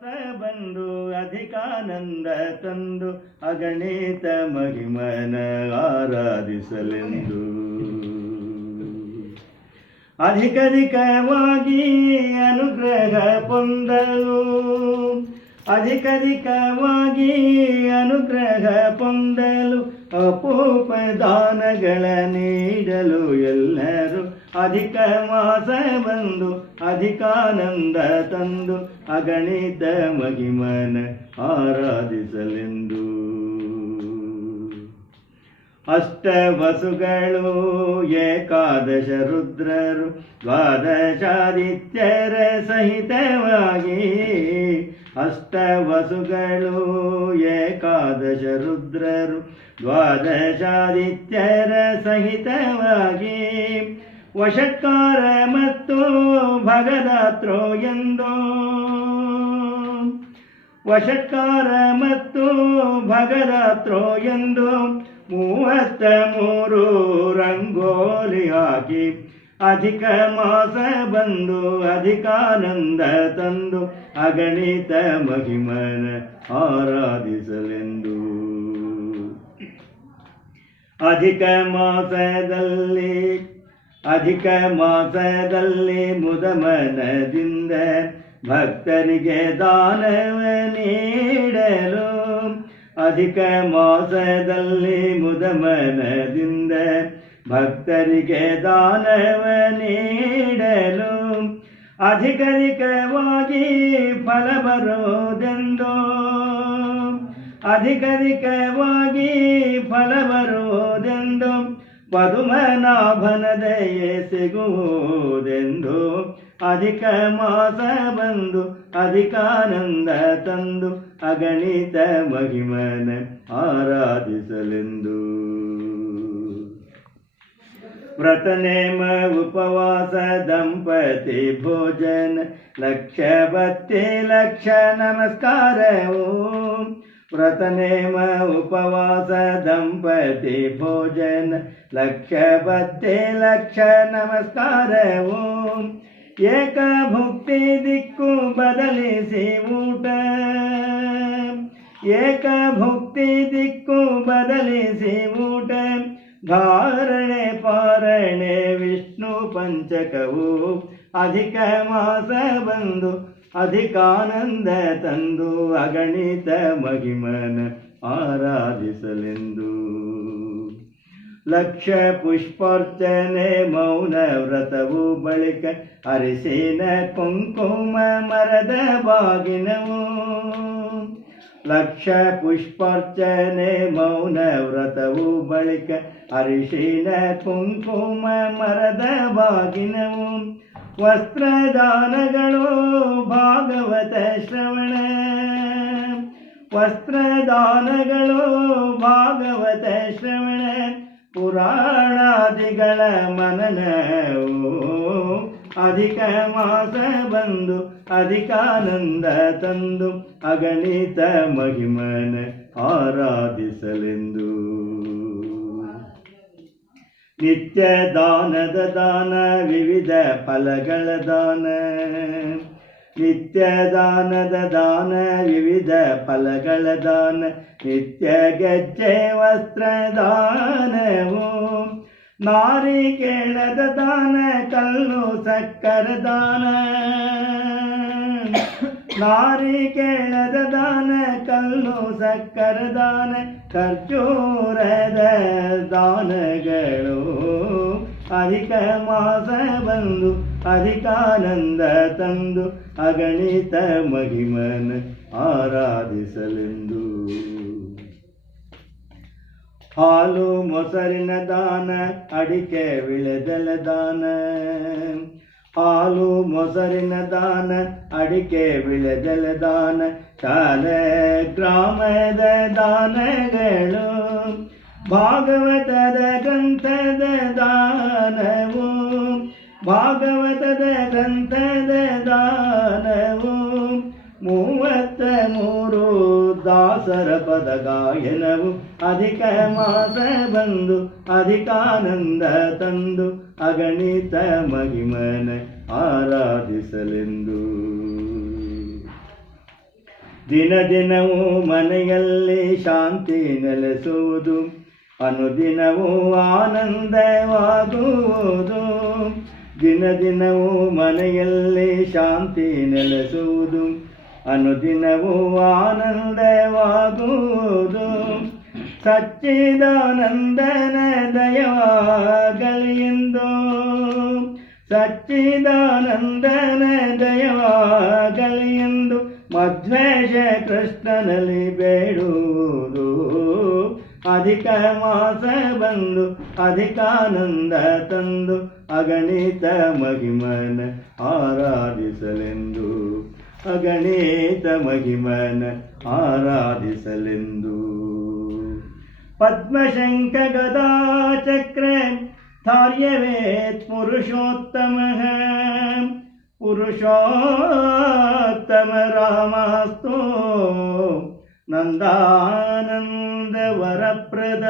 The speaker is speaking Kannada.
ಬಂದು ಅಧಿಕಾನಂದ ತಂದು ಅಗಣಿತ ಮಹಿಮನ ಆರಾಧಿಸಲೆಂದು ಅಧಿಕವಾಗಿ ಅನುಗ್ರಹ ಹೊಂದಲು ಅಧಿಕವಾಗಿ ಅನುಗ್ರಹ ಹೊಂದಲು ಅಪೂಪ ದಾನಗಳ ನೀಡಲು ಎಲ್ಲರೂ ಅಧಿಕ ಮಾಸ ಬಂದು ಅಧಿಕಾನಂದ ತಂದು ಅಗಣಿತ ಮಹಿಮನ ಆರಾಧಿಸಲೆಂದು ಅಷ್ಟವಸುಗಳು ಏಕಾದಶ ರುದ್ರರು ದ್ವಾದಶಾದಿತ್ಯರ ಸಹಿತವಾಗಿ ಅಷ್ಟವಸುಗಳು ಏಕಾದಶ ರುದ್ರರು ದ್ವಾದಶಾದಿತ್ಯರ ಸಹಿತವಾಗಿ ವಷಟ್ಕಾರ ಮತ್ತು ಭಗದಾತ್ರೋ ಎಂದು ವಷಟ್ಕಾರ ಮತ್ತು ಭಗದಾತ್ರೋ ಎಂದು 33 ರಂಗೋಲಿ ಹಾಕಿ ಅಧಿಕ ಮಾಸ ಬಂದು ಅಧಿಕಾನಂದ ತಂದು ಅಗಣಿತ ಮಹಿಮನ ಆರಾಧಿಸಲೆಂದು ಅಧಿಕ ಮಾಸದಲ್ಲಿ ಮುದಮನದಿಂದ ಭಕ್ತರಿಗೆ ದಾನವ ನೀಡಲು ಅಧಿಕ ಮಾಸದಲ್ಲಿ ಮುದಮನದಿಂದ ಭಕ್ತರಿಗೆ ದಾನವ ನೀಡಲು ಅಧಿಕವಾಗಿ ಫಲ ಬರುವುದೆಂದು ಅಧಿಕವಾಗಿ ಫಲ ಬರುವುದೆಂದು ಪದುಮನಾಭನ ದಯೆ ಸಿಗುವುದೆಂದು ಅಧಿಕ ಮಾಸ ಬಂದು ಅಧಿಕಾನಂದ ತಂದು ಅಗಣಿತ ಮಹಿಮನ ಆರಾಧಿಸಲೆಂದು ವ್ರತನೇಮ ಉಪವಾಸ ದಂಪತಿ ಭೋಜನ ಲಕ್ಷ ಭಕ್ತಿ ಲಕ್ಷ ನಮಸ್ಕಾರವು ವ್ರತನೇಮ ಉಪವಾಸ ದಂಪತಿ ಭೋಜನ ಲಕ್ಷ ಭಕ್ತಿ ಲಕ್ಷ ನಮಸ್ಕಾರವು ಏಕಭುಕ್ತಿ ದಿಕ್ಕು ಬದಲಿಸಿ ಊಟ ಏಕಭುಕ್ತಿ ದಿಕ್ಕು ಬದಲಿಸಿ ಊಟ ಧಾರಣೆ ಪಾರಣೆ ವಿಷ್ಣು ಪಂಚಕವು ಅಧಿಕ ಮಾಸ ಬಂದು ಅಧಿಕಾನಂದ ತಂದು ಅಗಣಿತ ಮಹಿಮನ ಆರಾಧಿಸಲೆಂದು ಲಕ್ಷ ಪುಷ್ಪಾರ್ಚನೆ ಮೌನ ವ್ರತವು ಬಳಿಕ ಅರಿಸಿನ ಕುಂಕುಮ ಮರದ ಬಾಗಿನವು ಲಕ್ಷ ಪುಷ್ಪಾರ್ಚನೆ ಮೌನ ವ್ರತವು ಬಳಿಕ ಅರಿಶಿನ ಕುಂಕುಮ ಮರದ ಬಾಗಿನವು ವಸ್ತ್ರದಾನಗಳು ಭಾಗವತ ಶ್ರವಣ ವಸ್ತ್ರದಾನಗಳು ಭಾಗವತ ಶ್ರವಣ ಪುರಾಣಾದಿಗಳ ಮನನವು ಅಧಿಕ ಮಾಸ ಬಂದು ಅಧಿಕಾನಂದ ತಂದು ಅಗಣಿತ ಮಹಿಮನ ಆರಾಧಿಸಲೆಂದು ನಿತ್ಯ ದಾನದ ದಾನ ವಿವಿಧ ಫಲಗಳ ದಾನ ನಿತ್ಯ ದಾನದ ದಾನ ವಿವಿಧ ಫಲಗಳ ದಾನ ನಿತ್ಯ ಗೆಜ್ಜೆ ವಸ್ತ್ರ ದಾನವು ನಾರಿಕೇಳದ ದಾನ ಕಲ್ಲು ಸಕ್ಕರ ದಾನ ನಾರಿಕೇಳದ ದಾನ ಕಲ್ಲು ಸಕ್ಕರ ದಾನ ಖರ್ಜೂರದ ದಾನಗಳು ಅಧಿಕ ಮಾಸ ಬಂದು ಅಧಿಕಾನಂದ ತಂದು ಅಗಣಿತ ಮಹಿಮನ ಆರಾಧಿಸಲೆಂದು ಹಾಲು ಮೊಸರಿನ ದಾನ ಅಡಿಕೆ ವಿಳೆದೆಲೆ ದಾನ ಹಾಲು ಮೊಸರಿನ ದಾನ ಅಡಿಕೆ ವಿಳೆದೆಲೆ ದಾನ ಶಾಲೆ ಗ್ರಾಮದ ದಾನಗಳು ಭಾಗವತದ ಗ್ರಂಥದ ದಾನವು ಭಾಗವತದ ಗ್ರಂಥದ ದಾನವು 33 ದಾಸರ ಪದ ಗಾಯನವು ಅಧಿಕ ಮಾಸ ಬಂದು ಅಧಿಕಾನಂದ ತಂದು ಅಗಣಿತ ಮಹಿಮನ ಆರಾಧಿಸಲೆಂದು ದಿನ ದಿನವೂ ಮನೆಯಲ್ಲಿ ಶಾಂತಿ ನೆಲೆಸುವುದು, ಅನುದಿನವೂ ಆನಂದವಾಗುವುದು. ದಿನ ದಿನವೂ ಮನೆಯಲ್ಲಿ ಶಾಂತಿ ನೆಲೆಸುವುದು, ಅನುದಿನವೂ ಆನಂದವಾಗುವುದು. ಸಚ್ಚಿದಾನಂದನ ದಯವಾಗಲಿ ಎಂದು, ಸಚ್ಚಿದಾನಂದನ ದಯವಾಗಲಿ ಎಂದು ಮಧ್ವೇಶ ಕೃಷ್ಣನಲ್ಲಿ ಬೇಡುವುದು. ಅಧಿಕ ಮಾಸ ಬಂದು ಅಧಿಕಾನಂದ ತಂದು ಅಗಣಿತ ಮಹಿಮನ ಆರಾಧಿಸಲೆಂದು, ಅಗಣಿತ ಮಹಿಮನ ಆರಾಧಿಸಲೆಂದು. ಪದ್ಮಶಂಖ ಗದಾ ಚಕ್ರ ಧಾರ್ಯವೇತ್ ಪುರುಷೋತ್ತಮಃ, ಪುರುಷೋತ್ತಮ ರಾಮಸ್ತೋ ನಂದಾನಂದ ವರಪ್ರದ.